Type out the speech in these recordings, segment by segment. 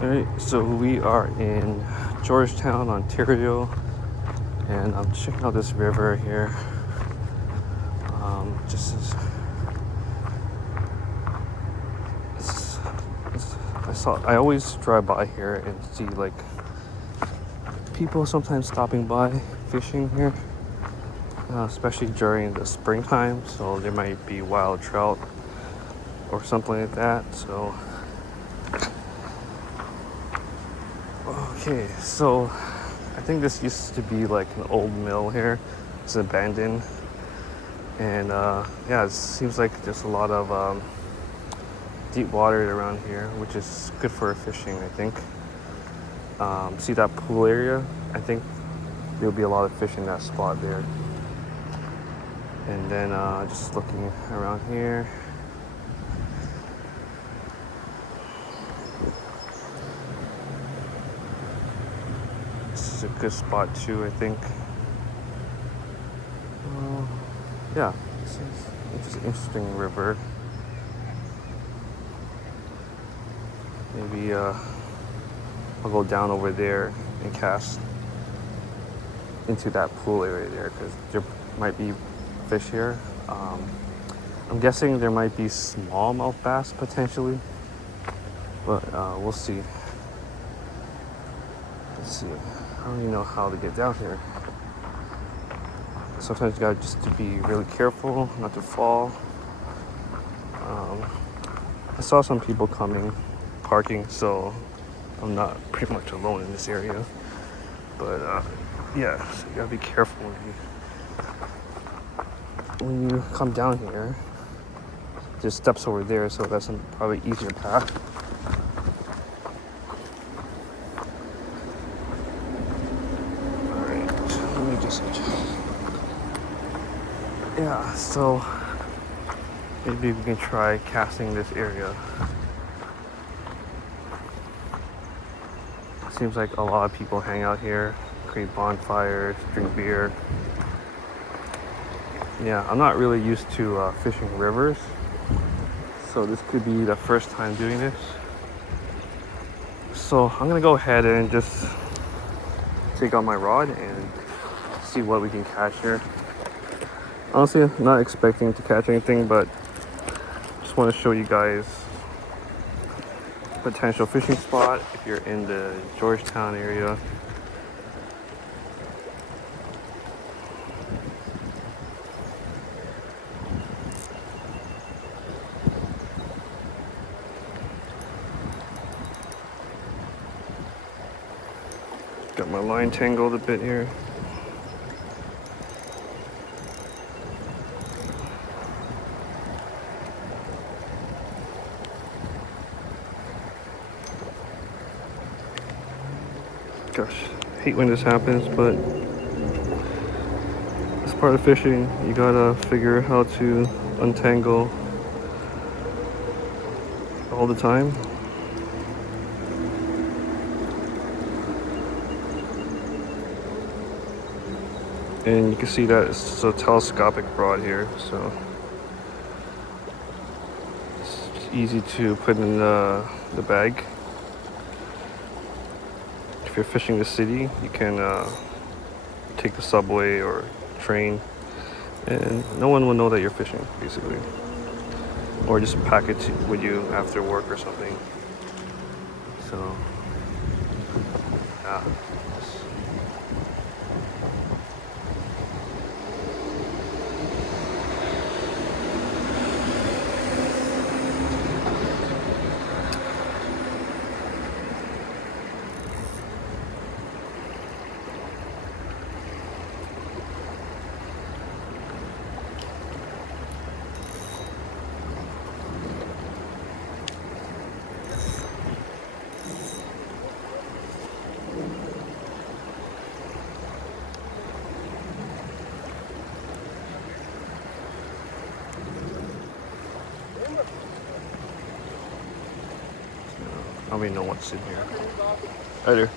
Alright, so we are in Georgetown, Ontario, and I'm checking out this river here. Just as I always drive by here and see like people sometimes stopping by fishing here, especially during the springtime. So there might be wild trout or something like that. So okay, so I think this used to be like an old mill here. It's abandoned, and yeah, it seems like there's a lot of deep water around here, which is good for fishing, I think. See that pool area? I think there'll be a lot of fish in that spot there. And then just looking around here. This is a good spot too, I think. Yeah, it's an interesting river. Maybe I'll go down over there and cast into that pool area there because there might be fish here. I'm guessing there might be smallmouth bass potentially, but we'll see. Let's see. I don't even know how to get down here. Sometimes you gotta just to be really careful not to fall. I saw some people coming, parking, so I'm not pretty much alone in this area. But yeah, so you gotta be careful when you come down here. There's steps over there, so that's probably easier path. Alright, let me just yeah, so maybe we can try casting this area. Seems like a lot of people hang out here, create bonfires, drink beer. Yeah, I'm not really used to fishing rivers, so this could be the first time doing this. So I'm gonna go ahead and just take out my rod and see what we can catch here. Honestly, I'm not expecting to catch anything, but just want to show you guys potential fishing spot if you're in the Georgetown area. Got my line tangled a bit here. Gosh, I hate when this happens, but it's part of fishing. You gotta figure how to untangle all the time. And you can see that it's a telescopic rod here, so it's easy to put in the bag. If you're fishing the city, you can take the subway or train, and no one will know that you're fishing, basically. Or just pack it with you after work or something. So, yeah. I don't even know what's in here. Hi there.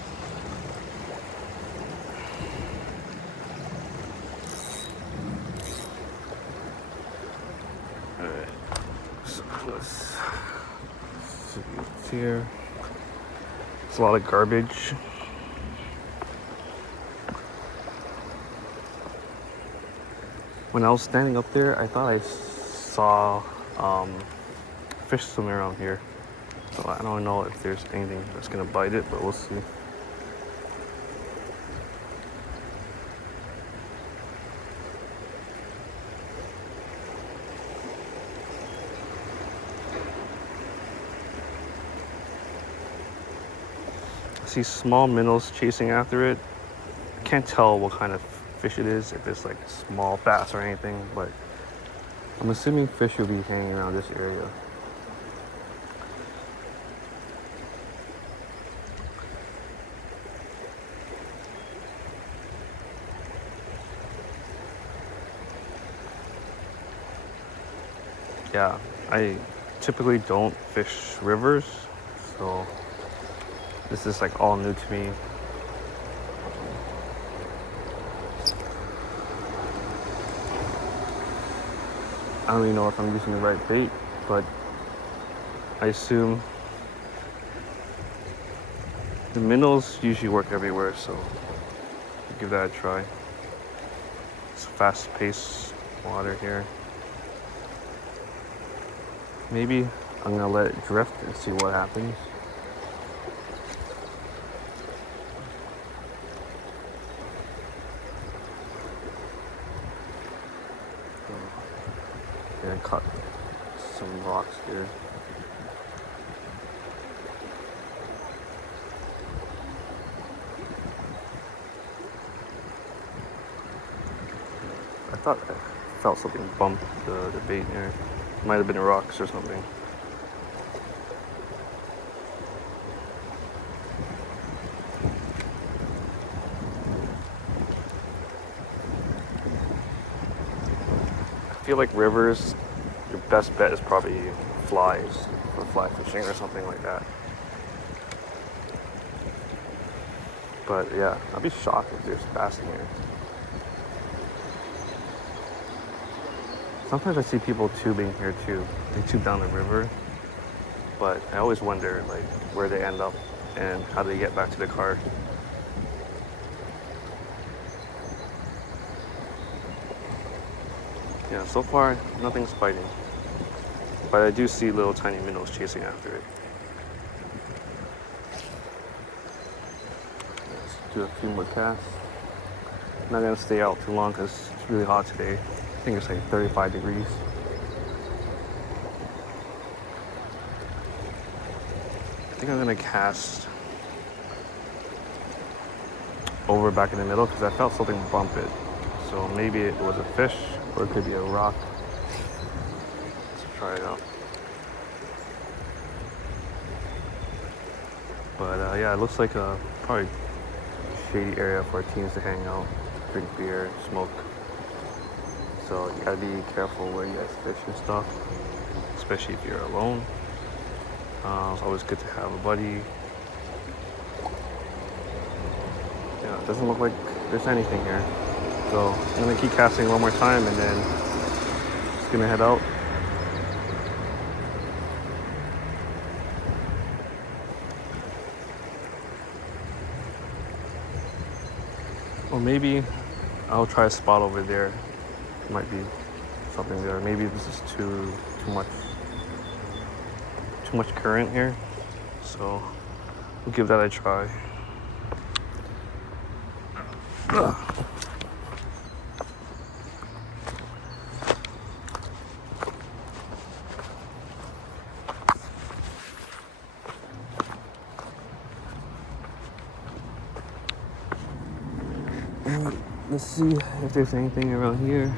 Alright. So let's see what's here. It's a lot of garbage. When I was standing up there, I thought I saw fish swimming around here. So I don't know if there's anything that's gonna bite it, but we'll see. I see small minnows chasing after it. I can't tell what kind of fish it is, if it's like small bass or anything, but I'm assuming fish will be hanging around this area. Yeah, I typically don't fish rivers, so this is like all new to me. I don't even know if I'm using the right bait, but I assume the minnows usually work everywhere, so I'll give that a try. It's fast-paced water here. Maybe I'm gonna let it drift and see what happens. Yeah, I caught some rocks here. I thought I felt something bump the bait there. Might have been rocks or something. I feel like rivers, your best bet is probably flies or fly fishing or something like that. But yeah, I'd be shocked if there's bass in here. Sometimes I see people tubing here too. They tube down the river, but I always wonder like where they end up and how they get back to the car. Yeah, so far nothing's biting, but I do see little tiny minnows chasing after it. Let's do a few more casts. I'm not gonna stay out too long because it's really hot today. I think it's like 35 degrees. I think I'm gonna cast over back in the middle because I felt something bump it. So maybe it was a fish or it could be a rock. Let's try it out. But yeah, it looks like a probably shady area for teens to hang out, drink beer, smoke. So you gotta be careful where you guys fish and stuff, especially if you're alone. It's always good to have a buddy. Yeah, it doesn't look like there's anything here. So I'm gonna keep casting one more time and then just gonna head out. Or maybe I'll try a spot over there. Might be something there. Maybe this is too much current here. So we'll give that a try. And let's see if there's anything around here.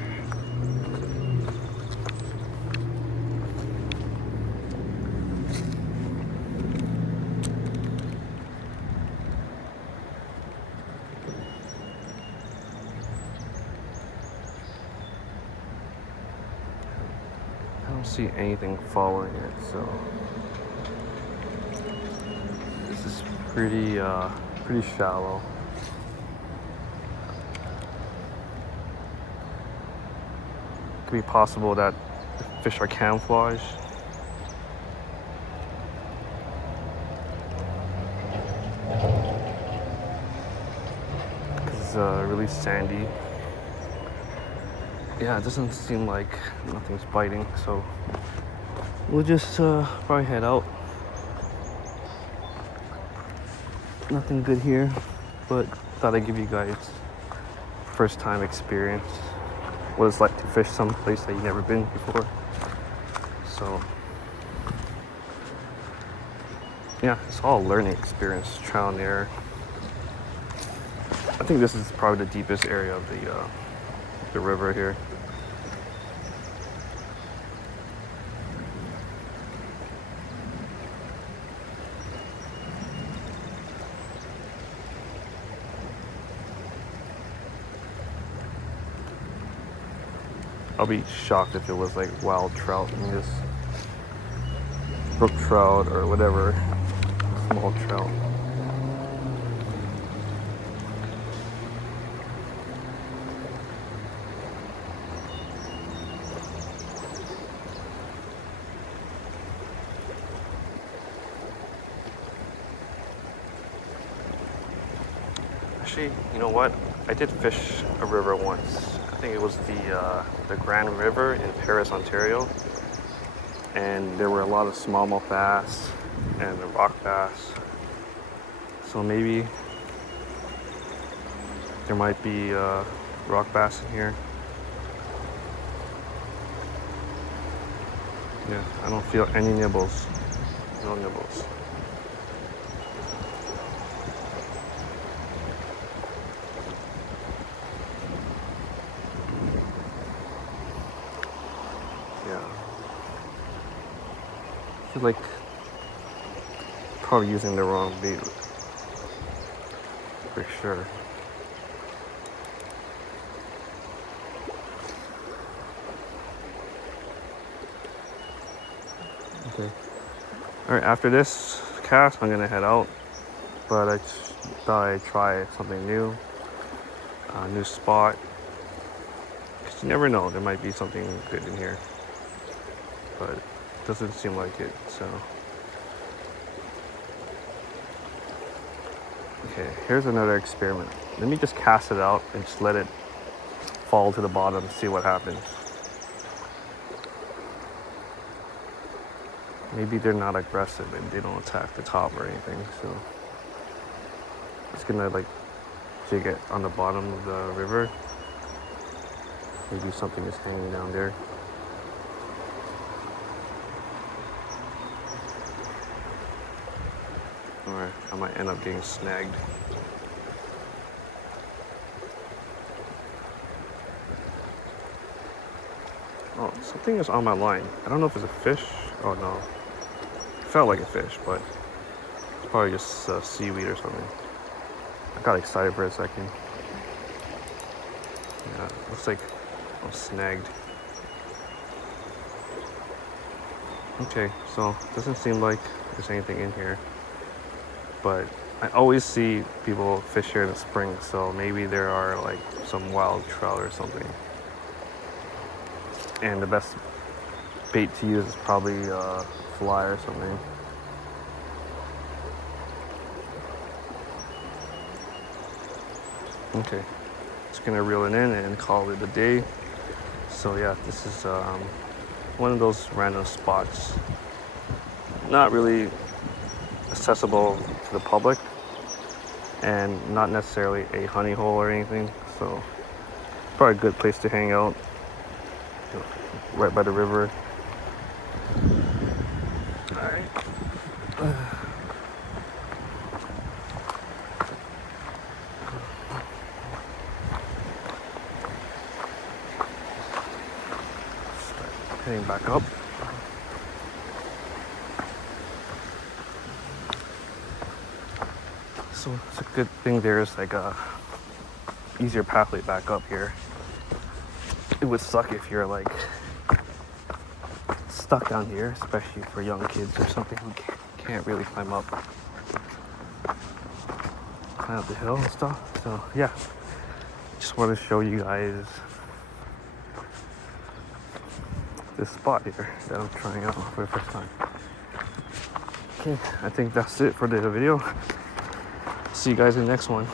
I don't see anything following it, so this is pretty shallow. Could be possible that the fish are camouflaged. is really sandy. Yeah, it doesn't seem like nothing's biting, so we'll just probably head out. Nothing good here, but thought I'd give you guys first time experience what it's like to fish someplace that you've never been before. So yeah, it's all a learning experience, trial and error. I think this is probably the deepest area of the river here. I'll be shocked if it was like wild trout in this brook trout or whatever, small trout. Actually, you know what? I did fish a river once. I think it was the Grand River in Paris, Ontario. And there were a lot of smallmouth bass and the rock bass. So maybe there might be rock bass in here. Yeah, I don't feel any nibbles. No nibbles. I feel like probably using the wrong bait for sure. Okay. All right, after this cast, I'm gonna head out. But I thought I'd try something new, a new spot. Cause you never know, there might be something good in here. But it doesn't seem like it, so. Okay, here's another experiment. Let me just cast it out and just let it fall to the bottom and see what happens. Maybe they're not aggressive and they don't attack the top or anything, so. It's gonna like jig it on the bottom of the river. Maybe something is hanging down there. Or I might end up getting snagged. Oh, something is on my line. I don't know if it's a fish. Oh no. It felt like a fish, but it's probably just seaweed or something. I got excited for a second. Yeah, looks like I'm snagged. Okay, so it doesn't seem like there's anything in here. But I always see people fish here in the spring, so maybe there are like some wild trout or something. And the best bait to use is probably fly or something. Okay, just gonna reel it in and call it a day. So yeah, this is one of those random spots. Not really accessible to the public and not necessarily a honey hole or anything. So probably a good place to hang out, you know, right by the river. All right. Heading back up. So it's a good thing there's like a easier pathway back up here. It would suck if you're like stuck down here, especially for young kids or something who can't really climb up the hill and stuff. So yeah, just want to show you guys this spot here that I'm trying out for the first time. Okay, I think that's it for the video. See you guys in the next one.